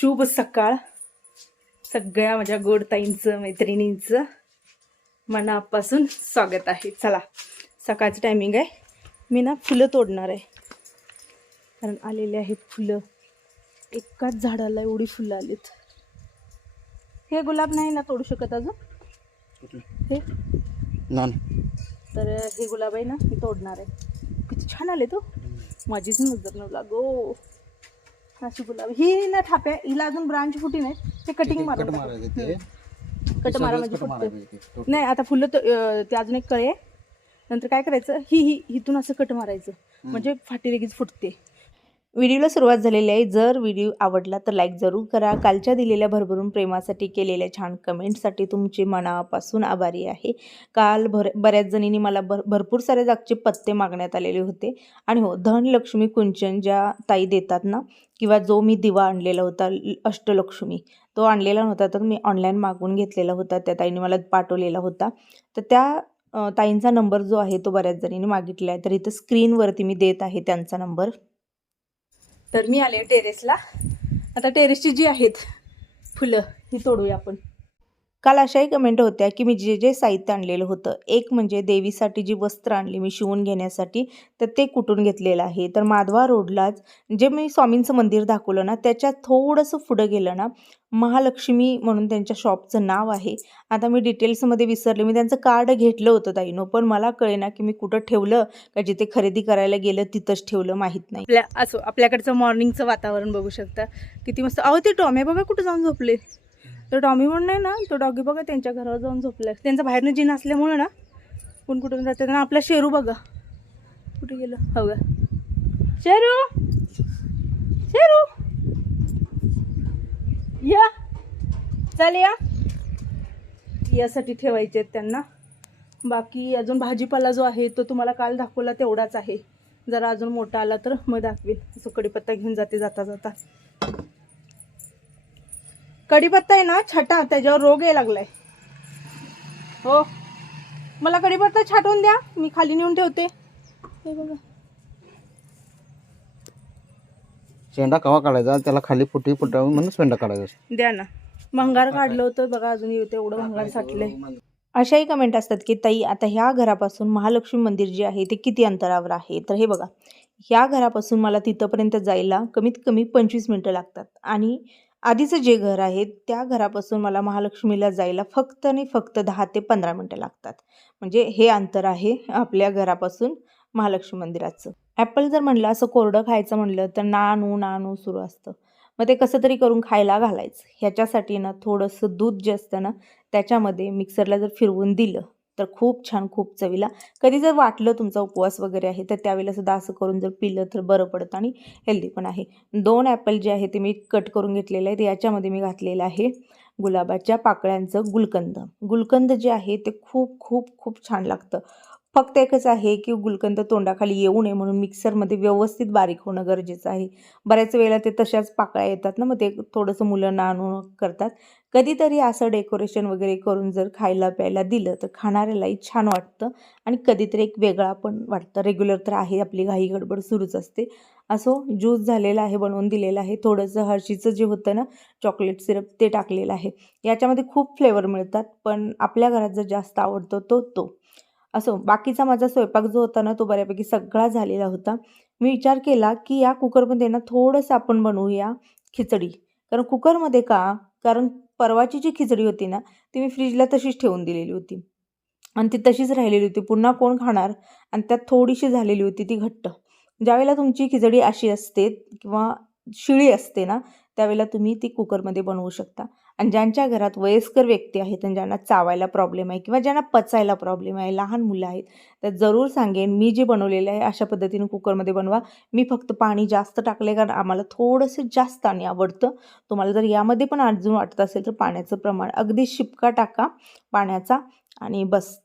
शुभ सकाळ. सगळ्या माझ्या गोड ताईंचं मैत्रिणींचं मनापासून स्वागत आहे. चला सकाळचं टायमिंग आहे. मी ना फुलं तोडणार आहे. कारण आलेले आहेत फुलं. एकाच झाडाला एवढी फुलं आलीत. हे गुलाब नाही ना तोडू शकत अजून? हे? तर हे गुलाब आहे ना मी तोडणार आहे. किती छान आले तो. माझीच नजर न लागो. अशी गुलाब. ही ना थाप्या हिला अजून ब्रांच फुटी नाही ते कटिंग कट मारून मारायचं ते कट मारा म्हणजे कट फुटते मारायचं ते. नाही आता फुलं तर, अं, ते अजून एक कळे. नंतर काय करायचं? ही ही इथून असं कट मारायचं. म्हणजे फाटी लगेच फुटते. व्हिडिओला सुरुवात झालेली आहे. जर व्हिडिओ आवडला तर लाईक जरूर करा. कालच्या दिलेल्या भरभरून प्रेमासाठी केलेल्या छान कमेंटसाठी तुमचे मनापासून आभारी आहे. काल भर बऱ्याच जणींनी मला भर भरपूर सारे जागचे पत्ते मागण्यात आलेले होते. आणि हो धनलक्ष्मी कुंचन ज्या ताई देतात ना किंवा जो मी दिवा आणलेला होता अष्टलक्ष्मी तो आणलेला नव्हता तर मी ऑनलाईन मागवून घेतलेला होता. त्या ताईने मला पाठवलेला होता. तर त्या ताईंचा नंबर जो आहे तो बऱ्याच जणींनी मागितला आहे. तर इथं स्क्रीनवरती मी देत आहे त्यांचा नंबर तर मी आले टेरेसला. आता टेरेसची जी आहेत फुलं ही तोडूया आपण. काल अशाही कमेंट होत्या की मी जे जे साहित्य आणलेलं होतं एक म्हणजे देवीसाठी जी वस्त्र आणली मी शिवून घेण्यासाठी तर ते कुठून घेतलेलं आहे? तर माधवा रोडलाच जे मी स्वामींचं मंदिर दाखवलं ना त्याच्यात थोडंसं पुढं गेलं ना महालक्ष्मी म्हणून त्यांच्या शॉपचं नाव आहे. आता मी डिटेल्समध्ये विसरले मी त्यांचं कार्ड घेतलं होतं ताईनो पण मला कळेना की मी कुठं ठेवलं का जिथे खरेदी करायला गेलं तिथंच ठेवलं माहीत नाही. आपल्या असो आपल्याकडचं मॉर्निंगचं वातावरण बघू शकता. किती मस्त. अहो ते टॉमे बाबा कुठं जाऊन झोपले? तर डॉमी म्हणून नाही ना तो डॉगी बघा त्यांच्या घरावर जाऊन झोपलाय. त्यांचा बाहेरनं जीन असल्यामुळं ना कोण कुठून जाते ना आपला शेरू बघा. कुठे गेलं? हो का शेरू! शेरू! या. चाल या. यासाठी ठेवायचे आहेत त्यांना. बाकी अजून भाजीपाला जो आहे तो तुम्हाला काल दाखवला तेवढाच आहे. जरा अजून मोठा आला तर मग दाखवेल. असं कडीपत्ता घेऊन जाते जाता जाता. कढीपत्ता आहे ना छटा त्याच्यावर रोग यायला लागलाय. हो. मला कढीपत्ता छाटून द्या मी खाली नेऊन ठेवते. हे बघा. शेंडा कवा काढायचा? त्याला खाली फुटी फुटावून म्हणून शेंडा काढायचा द्या ना. भंगार काढलं होतं बघा अजून येते एवढं भंगार साठलंय. अशाही कमेंट असतात की ताई आता ह्या घरापासून महालक्ष्मी मंदिर जे आहे ते किती अंतरावर आहे? तर हे बघा. ह्या घरापासून मला तिथंपर्यंत जायला कमीत कमी पंचवीस मिनटं लागतात आणि आधीचं जे घर आहे त्या घरापासून मला महालक्ष्मीला जायला फक्त आणि फक्त दहा ते पंधरा मिनटं लागतात. म्हणजे हे अंतर आहे आपल्या घरापासून महालक्ष्मी मंदिराचं. ॲपल जर म्हणलं असं कोरडं खायचं म्हणलं तर नानू नानू सुरू असतं. मग ते कसं तरी करून खायला घालायचं. ह्याच्यासाठी ना थोडंसं दूध जे असतं ना त्याच्यामध्ये मिक्सरला जर फिरवून दिलं तर खूप छान खूप चवीला. कधी जर वाटलं तुमचा उपवास वगैरे आहे तर त्यावेळेला सुद्धा असं करून जर पिलं तर बरं पडतं आणि हेल्दी पण आहे. दोन ॲपल जे आहे ते मी कट करून घेतलेले आहेत. याच्यामध्ये मी घातलेलं आहे गुलाबाच्या पाकळ्यांचं गुलकंद. गुलकंद जे आहे ते खूप खूप खूप छान लागतं. फक्त एकच आहे की गुलकंद तोंडाखाली येऊ नये म्हणून मिक्सरमध्ये व्यवस्थित बारीक होणं गरजेचं आहे. बऱ्याच वेळेला ते तशाच पाकळ्या येतात ना मग ते थोडंसं मुलं नाणून करतात. कधीतरी असं डेकोरेशन वगैरे करून जर खायला प्यायला दिलं तर खाणाऱ्यालाही छान वाटतं आणि कधीतरी एक वेगळा पण वाटतं. रेग्युलर तर आहे आपली घाई गडबड सुरूच असते. असो ज्यूस झालेला आहे बनवून दिलेलं आहे थोडंसं हर्षीचं जे होतं ना चॉकलेट सिरप ते टाकलेलं आहे. याच्यामध्ये खूप फ्लेवर मिळतात पण आपल्या घरात जर जास्त आवडतो तो तो. असो बाकीचा माझा स्वयंपाक जो होता ना तो बऱ्यापैकी सगळा झालेला होता. मी विचार केला की या कुकरमध्ये ना थोडंसं आपण बनवूया खिचडी. कारण कुकरमध्ये का? कारण परवाची जी खिचडी होती ना ती मी फ्रीजला तशीच ठेवून दिलेली होती. आणि ती तशीच राहिलेली होती. पुन्हा कोण खाणार? आणि त्यात थोडीशी झालेली होती ती घट्ट. ज्यावेळेला तुमची खिचडी अशी असते किंवा शिळी असते ना त्यावेळेला तुम्ही ती कुकरमध्ये बनवू शकता. आणि ज्यांच्या घरात वयस्कर व्यक्ती आहेत आणि ज्यांना चावायला प्रॉब्लेम आहे किंवा ज्यांना पचायला प्रॉब्लेम आहे लहान मुलं आहेत तर जरूर सांगेन मी जे बनवलेलं आहे अशा पद्धतीने कुकरमध्ये बनवा. मी फक्त पाणी जास्त टाकले कारण आम्हाला थोडंसं जास्त आणि आवडतं. तुम्हाला जर यामध्ये पण अजून वाटत असेल तर पाण्याचं प्रमाण अगदी शिपका टाका पाण्याचा आणि बस.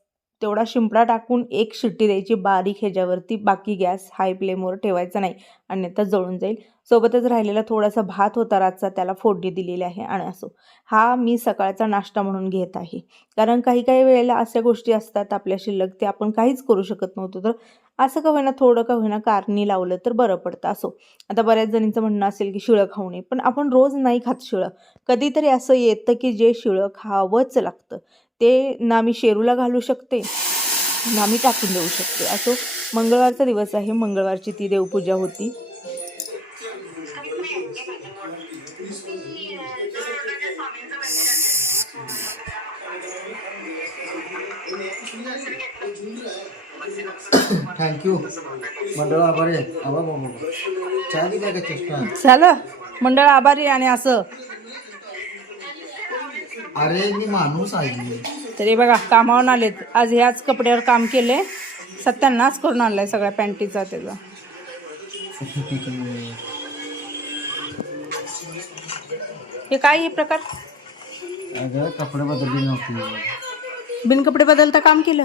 तेवढा शिंपडा टाकून एक शिट्टी द्यायची बारीक ह्याच्यावरती. बाकी गॅस हाय फ्लेमवर ठेवायचा नाही. अन्यथा जळून जाईल. सोबतच राहिलेला थोडासा भात होता रातचा त्याला फोडणी दिलेली आहे आणि असो. हा मी सकाळचा नाश्ता म्हणून घेत आहे. कारण काही काही वेळेला अशा गोष्टी असतात आपल्या शिल्लक ते आपण काहीच करू शकत नव्हतो. तर असं का होईना थोडं का होईना कारणी लावलं तर बरं पडतं असो. आता बऱ्याच जणींचं म्हणणं असेल की शिळं खाऊ नये पण आपण रोज नाही खात शिळं. कधीतरी असं येतं की जे शिळं खावंच लागतं. ते ना मी शेरूला घालू शकते ना मी टाकून देऊ शकते असो. मंगळवारचा दिवस आहे मंगळवारची ती देवपूजा होती. थँक्यू मंडळ आभारी झालं. मंडळ आभारी आणि असं. अरे मी माणूस आहे. तरी बघा कामावून आलेत. आज ह्याच कपड्यावर काम केले. सत्यानाच करून आणलाय सगळ्या पॅन्टीचा त्याचा. हे काय हे प्रकार? अगं कपडे बदलली नव्हती. बिन कपडे बदलता काम केलं?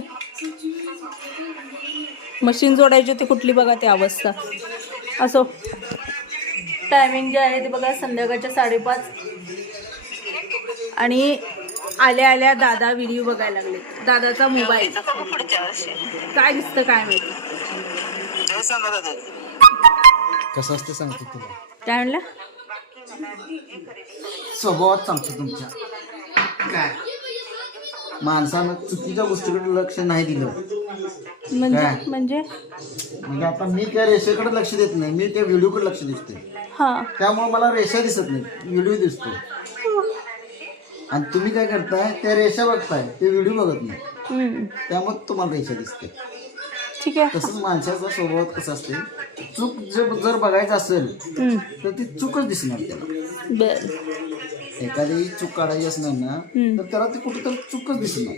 मशीन जोडायची होती कुठली बघा ती अवस्था. असो. टायमिंग जे आहे ते बघा संध्याकाळच्या साडेपाच. आणि आल्या आल्या दादा व्हिडिओ बघायला लागले. दादाचा मोबाईल काय दिसतं काय माहिती? कसं असते सांगतो तुला. काय म्हणलं? स्वभावात सांगतो तुमच्या. काय? माणसानं चुकीच्या गोष्टीकडे लक्ष नाही दिलं. म्हणजे? काय? म्हणजे? म्हणजे आता मी त्या रेषेकडे लक्ष देत नाही मी त्या व्हिडिओकडे लक्ष दिसते हा. त्यामुळे मला रेषा दिसत नाही व्हिडिओ दिसतो आणि तुम्ही काय करताय त्या रेषा बघताय ते व्हिडिओ बघत नाही. हम्म. त्यामुळे तुम्हाला रेषा दिसते. ठीक आहे. तसंच माणसाचा स्वभाव कसं असते चूक जर जर बघायचं असेल हम्म. तर ती चूकच दिसणार त्याला. बर. एखादी चूक काढायची असणार ना. तर त्याला ती कुठं तर चूकच दिसणार.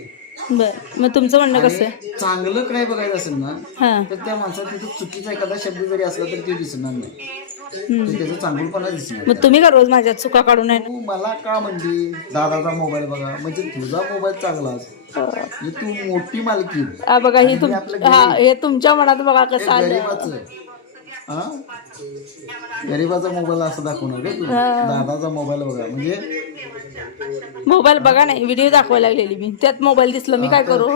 बर. मग तुमचं म्हणणं कसं? आहे आणि चांगलं काय बघायचं असेल ना हां. तर त्या माणसात तिथे चुकीचा एखादा शब्द जरी असला तरी ते दिसणार नाही. हम्म. ते त्याचं चांगलपणा दिसणार मग तुम्ही का रोज माझ्या चुका काढून आहे तू मला का म्हणली? दादाचा मोबाईल बघा. म्हणजे तुझा मोबाईल चांगलाच म्हणजे तू मोठी मालकी. हा बघा ही तुम हा हे तुमच्या मनात बघा कसं आलं. गरीबाचं. हा गरीबाचा मोबाईल असं दाखवणार का? तू हा. दादाचा मोबाईल बघा. म्हणजे मोबाईल बघा नाही व्हिडिओ दाखवायला लागलेली मी. त्यात मोबाईल दिसलं मी काय करू?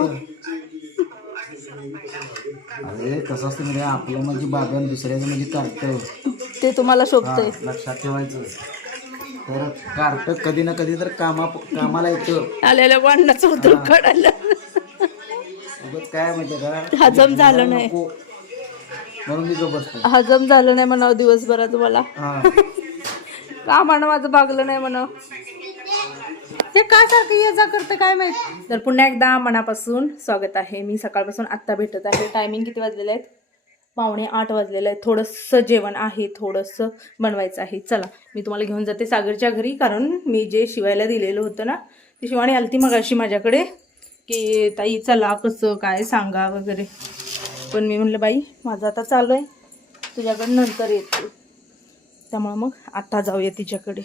अरे कसं असतं म्हणजे आपलं म्हणजे बाबा आणि दुसऱ्याचं म्हणजे कार्ट ते तुम्हाला शोभतंय. लक्षात ठेवायचं. तर कार्ट कधी ना कधी तर कामा कामाला येतं. आलेल्या वाढण्याचं होतं कळालं उगाच काय माहिती का? हजम झालं नाही. नको. म्हणून मी गप बसतो हजम झालं नाही म्हणावं दिवसभरात तुम्हाला हा. का म्हणा माझं भागलं नाही म्हणा हे का सारखं ये जा करतं काय माहीत? तर पुन्हा एकदा मनापासून स्वागत आहे. मी सकाळपासून आत्ता भेटत आहे. टायमिंग किती वाजलेले आहेत पावणे आठ वाजलेलं आहे. थोडंसं जेवण आहे थोडंसं बनवायचं आहे. चला मी तुम्हाला घेऊन जाते सागरच्या घरी कारण मी जे शिवायला दिलेलं होतं ना ती शिवाणी आलती मगाशी माझ्याकडे की ताई चला कसं काय सांगा वगैरे. पण मी म्हणलं बाई माझं आता चालू आहे. तुझ्याकडे नंतर येते. त्यामुळं मग आता जाऊया तिच्याकडे.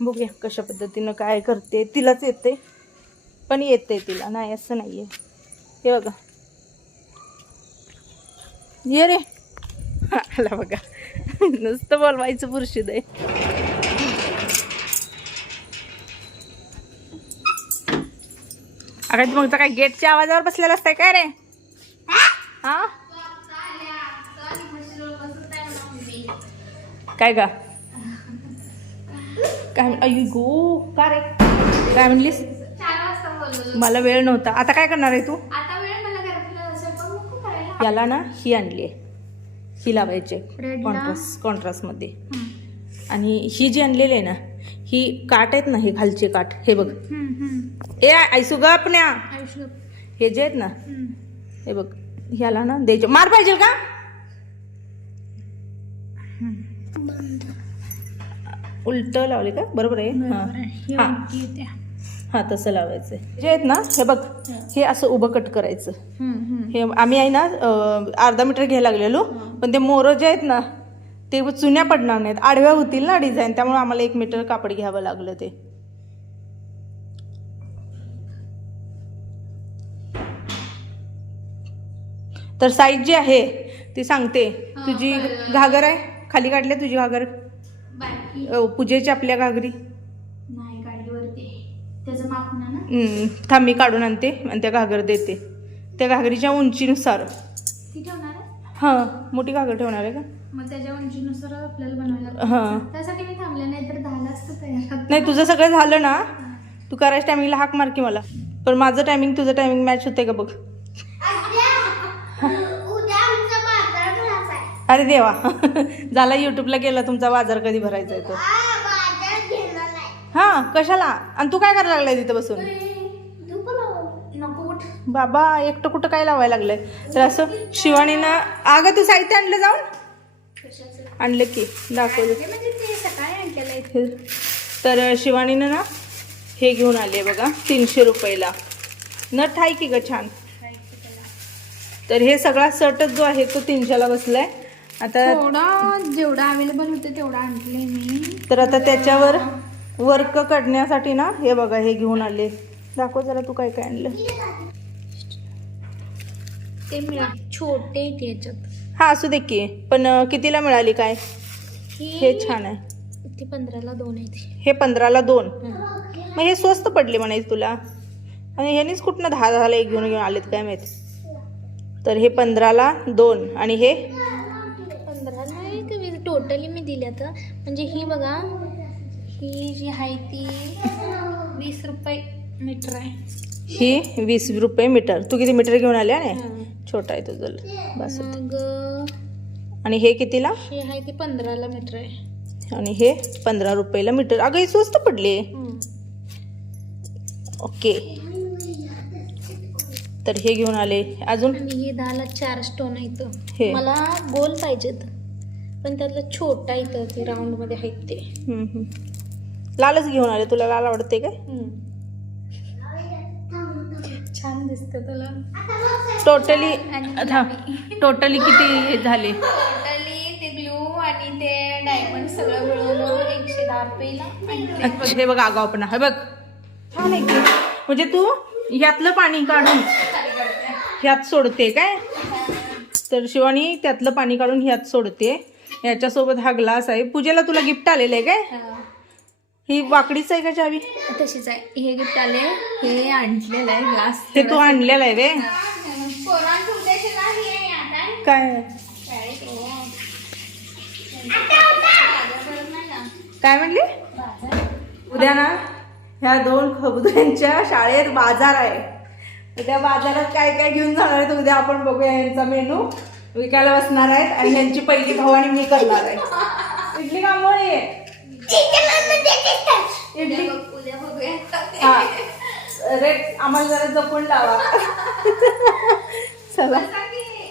बघूया कशा पद्धतीनं काय करते. तिलाच येते पण येते तिला. नाही असं नाही आहे हे बघा. ये रे. आला बघा. नुसतं बोलवायचं पुरुषिद आहे. अगं मग तर काय गेटच्या आवाजावर बसलेला असताय काय रे? हा? काय का काय अय्यो गो का रे? काय म्हणलीस? मला वेळ नव्हता. आता काय करणार आहे तू? याला ना ही आणली आहे. ही लावायची कॉन्ट्रास्ट कॉन्ट्रास्टमध्ये आणि ही जी आणलेली आहे ना ही काट आहेत ना हे खालचे काठ हे बघ. ए ऐसू ग आपण्या आयुष्य हे जे आहेत ना हे बघ. ह्याला ना द्यायचे मार पाहिजे का? उलट लावले का? बरोबर आहे. हा. तसं लावायचं जे आहेत ना हे बघ हे. असं उभं कट करायचं. हे आम्ही आहे ना अर्धा मीटर घ्यायला लागलेलो पण ते मोरं जे आहेत ना ते चुन्या पडणार नाहीत. आडव्या होतील ना डिझाईन त्यामुळे आम्हाला एक मीटर कापड घ्यावं लागलं ते. तर साईज जी आहे ती सांगते. तुझी घागर आहे? खाली काढले तुझी घागर? अ, पूजेची आपल्या घागरी. नाही गाडीवरती आहे. त्याचं माप ना ना? हम्म, थांब मी काढून आणते आणि त्या घागर देते. त्या घागरीच्या उंचीनुसार. ती ठेवणार आहे? हां मोठी घागर ठेवणार आहे का? मग त्याच्या उंचीनुसार आपल्याला बनवायला हां. लागतं. त्यासाठी मी थांबले नाही तर दहाला असतं तयार. नाही तुझं सगळं झालं ना? तू करायच्या टायमिंगला हाक मार की मला. पण माझं टायमिंग तुझं टायमिंग मॅच होते का बघ? अरे देवा. झाला युट्यूबला गेला तुमचा बाजार कधी भरायचा आहे तो? बाजार घेणार आहे हां कशाला? आणि तू काय करायला लागलाय तिथं बसून? बाबा एकटं कुठं काय लावायला लागलंय? तर असं शिवानीनं अगं तू साहित्य आणलं जाऊन? आणलं की दाखवलं. म्हणजे तर शिवानीनं ना हे घेऊन आले बघा तीनशे रुपयाला. नट आहे की ग छान? तर हे सगळा शर्टच जो आहे तो तीनशेला बसलाय. आता थोडा जेवढा अवेलेबल होते तेवढा आणले मी. तर आता त्याच्यावर वर्क करण्यासाठी ना हे बघा हे घेऊन आले. दाखव जरा तू काय काय आणलं. ते मिळा छोटे आहेत याच्यात. हा असू दे की. पण कितीला मिळाली काय? हे छान आहे. ते पंधराला दोन आहेत. हे पंधराला दोन. मग हे स्वस्त पडले म्हणायचं तुला. आणि ह्यानीच कुठनं दहा दहाला एक घेऊन घेऊन आलेत काय माहीत? तर हे पंधराला दोन. आणि हे टोटली मी दिली आता. म्हणजे ही बघा ही जी आहे ती वीस रुपये मीटर आहे. ही वीस रुपये मीटर. तू किती मीटर घेऊन आले आणि छोटा आहे तुझं बस. मग आणि हे कितीला? हे आहे ती पंधराला मीटर आहे. आणि हे पंधरा रुपयाला मीटर. अगं हे स्वस्त पडले. ओके. तर हे घेऊन आले. अजून? आणि हे दहाला चार स्टोन आहेत हे. मला गोल पाहिजेत. पण त्यातलं छोटा इथं ते राऊंडमध्ये आहेत ते. हम्म, हम्म. लालच घेऊन आले. तुला लाल आवडते काय? छान दिसतं तुला. टोटली आणि टोटली किती हे झाले? टोटली ते ग्लू आणि ते डायमंड सगळं मिळून एकशे दहा रुपयेला हे बघ आगावपणा हे बघ. छान आहे की. म्हणजे तू ह्यातलं पाणी काढून ह्यात सोडते काय? तर शिवानी त्यातलं पाणी काढून ह्यात सोडते. याच्यासोबत हा ग्लास आहे. पूजेला तुला गिफ्ट आलेलं आहे काय? ही. वाकडीच आहे का चावी? तशीच आहे. हे गिफ्ट आले. हे आणलेलं आहे ग्लास. हे तू आणलेलं आहे रे. काय? काय म्हणली? उद्या ना ह्या दोन खबुद्यांच्या शाळेत बाजार आहे. उद्या बाजारात काय काय घेऊन जाणार आहेत उद्या आपण बघूया यांचा मेनू. विकायला बसणार आहेत आणि यांची पहिली भवानी मी करणार आहे इडली कांबोळी आहे. इडली. हा. रेट आम्हाला जरा जपून लावा. चला.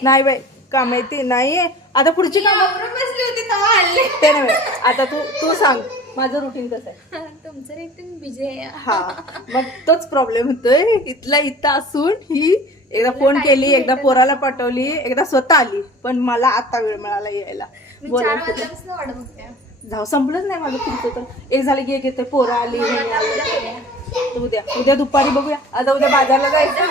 नाही बाई का माहिती नाही आता पुढची कामं बसली होती तेव्हा आणले ते नाही आता तू तू सांग. माझं रुटीन कसं आहे? तुमचं एकदम बिझी आहे. हा. मग तोच प्रॉब्लेम होतोय. इथला इथं असून ही एकदा फोन केली एकदा पोराला पाठवली एकदा स्वतः आली. पण मला आता वेळ मिळाला यायला. बोला जाऊ संपलंच नाही माझं पुढचं तर. एक झालं की एक येते पोरं आली. उद्या उद्या दुपारी बघूया. आता उद्या बाजारला जायचं.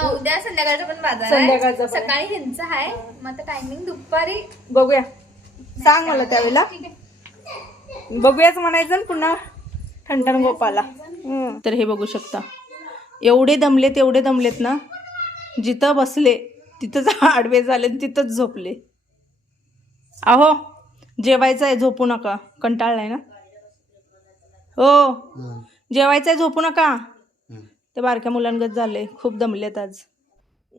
उद्या संध्याकाळचा पण बाजार संध्याकाळचा. सकाळी ह्यांचं आहे. मग आता टायमिंग दुपारी बघूया. सांग मला त्यावेळेला. बघूयाच म्हणायचं पुन्हा. ठणठण गोपाला. तर हे बघू शकता. एवढे दमलेत एवढे दमलेत ना? जिथं बसले तिथंच आडवे झाले आणि तिथंच झोपले. अहो जेवायचं आहे झोपू नका. कंटाळलाय ना? हो. जेवायचं आहे झोपू नका. ते बारक्या मुलांगत झाले. खूप दमलेत आज.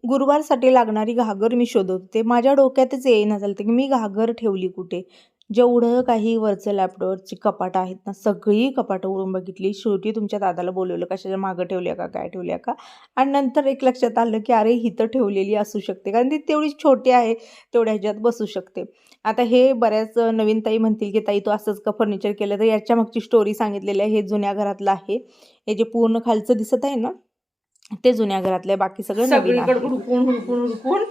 गुरुवारसाठी लागणारी घागर मी शोधत होते. माझ्या डोक्यातच येईना झालं की मी घागर ठेवली कुठे? जेवढं काही वरचं लॅपटॉपची कपाटं आहेत ना सगळी कपाटं उडून बघितली. शेवटी तुमच्या दादाला बोलवलं कशाच्या मागं ठेवल्या का? काय ठेवल्या का? आणि नंतर एक लक्षात आलं की अरे हिथं ठेवलेली असू शकते. कारण ती तेवढी छोटी आहे तेवढ्या ह्याच्यात बसू शकते. आता हे बऱ्याच नवीन ताई म्हणतील की ताई तू असंच का फर्निचर केलं? तर याच्या मागची स्टोरी सांगितलेली आहे हे जुन्या घरातलं आहे. हे जे पूर्ण खालचं दिसत आहे ना ते जुन्या घरातलं आहे. बाकी सगळं नवीन हुडकून हुडकून हुडकून.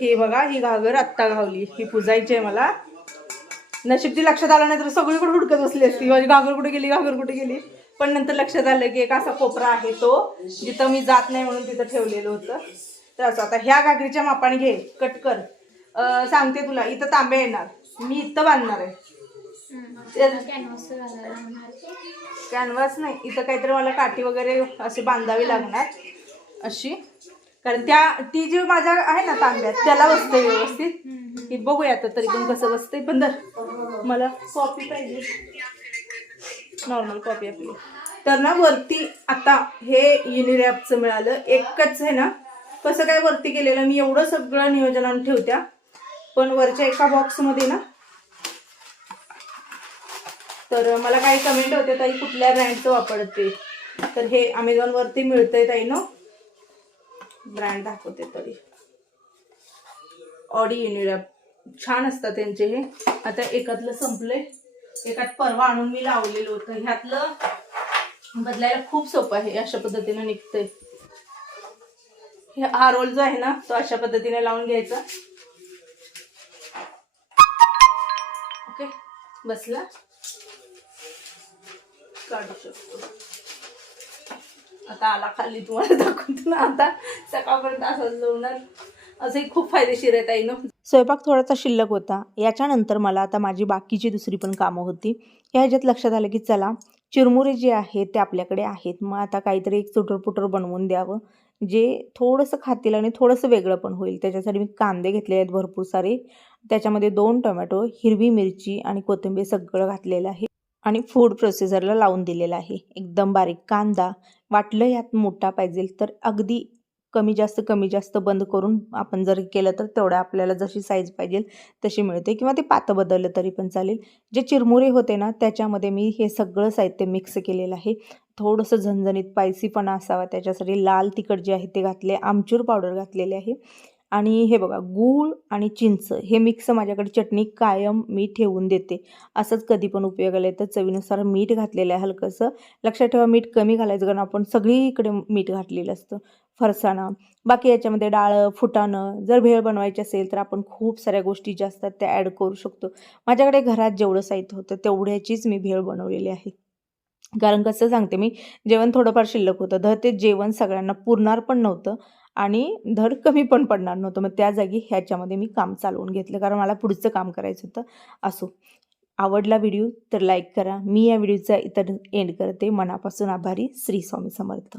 हे बघा ही घागर आत्ता घावली. ही पुजायची आहे मला. नशीब ती लक्षात आलं नाही तर सगळीकडे हुडकत बसली असती. माझी घागर कुठे गेली घागर कुठे गेली? पण नंतर लक्षात आलं की एक असा कोपरा आहे तो जिथं मी जात नाही म्हणून तिथं ठेवलेलं होतं. तर असं आता ह्या घागरीच्या मापाने घे कट कर. सांगते तुला इथं तांबे येणार. मी इथं बांधणार आहे. कॅनव्हास नाही इथं काहीतरी मला काठी वगैरे अशी बांधावी लागणार. अशी. कारण त्या ती जी माझ्या आहे ना तांब्यात त्याला बसते व्यवस्थित. ही बघूया आता तरी पण कसं बसते पण मला कॉपी पाहिजे. नॉर्मल कॉपी आपली. तर ना वरती आता हे युनिरॅपचं मिळालं. एकच आहे ना. कसं काय वरती केलेलं? मी एवढं सगळं नियोजन आणून ठेवत्या. पण वरच्या एका बॉक्समध्ये ना तर मला काही कमेंट होते ताई कुठल्या ब्रँडचं वापरते? तर हे अमेझॉनवरती मिळतंय ताई ना ब्रँड दाखवते तरी. ऑडी युनिरॅप छान असतात त्यांचे हे. आता एकातलं संपलंय. एकात परवा आणून मी लावलेलं होतं. ह्यातलं बदलायला खूप सोपं आहे. अशा पद्धतीने निघतंय. हे हा रोल जो आहे ना तो अशा पद्धतीने लावून घ्यायचा. ओके? बसला? काढू शकतो. आता आला खाली तुम्हाला दाखवतो ना. आता सकाळपर्यंत असंच लावणार. असंही खूप फायदेशीर आहे ताई स्वयंपाक थोडासा शिल्लक होता. याच्यानंतर मला आता माझी बाकीची दुसरी पण कामं होती. या ह्याच्यात लक्षात आलं की चला चिरमुरे जे आहेत ते आपल्याकडे आहेत. मग आता काहीतरी एक चुटरपुटर बनवून द्यावं जे थोडंसं खातील आणि थोडंसं वेगळं पण होईल. त्याच्यासाठी मी कांदे घेतले आहेत भरपूर सारे. त्याच्यामध्ये दोन टोमॅटो हिरवी मिरची आणि कोथिंबीर सगळं घातलेलं आहे आणि फूड प्रोसेसरला लावून दिलेलं आहे. एकदम बारीक कांदा. वाटलं यात मोठा पाहिजे तर अगदी कमी जास्त कमी जास्त बंद करून आपण जर केलं तर तेवढं आपल्याला जशी साईज पाहिजे तशी मिळते किंवा ते पातं बदललं तरी पण चालेल. जे चिरमुरे होते ना त्याच्यामध्ये मी हे सगळं साहित्य मिक्स केलेलं आहे. थोडंसं झणझणीत पायसीपणा असावा त्याच्यासाठी. लाल तिखट जे आहे ते घातले आमचूर पावडर घातलेले आहे. आणि हे बघा गूळ आणि चिंच हे मिक्स माझ्याकडे चटणी कायम मी ठेवून देते. असंच कधी पण उपयोगाला येतं चवीनुसार मीठ घातलेलं आहे हलकंसं. लक्षात ठेवा मीठ कमी घालायचं कारण आपण सगळीकडे मीठ घातलेलं असतं. फरसाणा. बाकी याच्यामध्ये डाळं फुटाणं जर भेळ बनवायची असेल तर आपण खूप साऱ्या गोष्टी ज्या असतात त्या ॲड करू शकतो. माझ्याकडे घरात जेवढं साहित्य होतं तेवढ्याचीच मी भेळ बनवलेली आहे. कारण कसं सांगते मी जेवण थोडंफार शिल्लक होतं. तर ते जेवण सगळ्यांना पुरणार पण नव्हतं. आणि धड कमी पण पडणार नव्हतं. मग त्या जागी ह्याच्यामध्ये मी काम चालवून घेतलं. कारण मला पुढचं काम करायचं होतं. असो. आवडला व्हिडिओ तर लाईक करा. मी या व्हिडिओचा इतर एंड करते. मनापासून आभारी. श्री स्वामी समर्थ.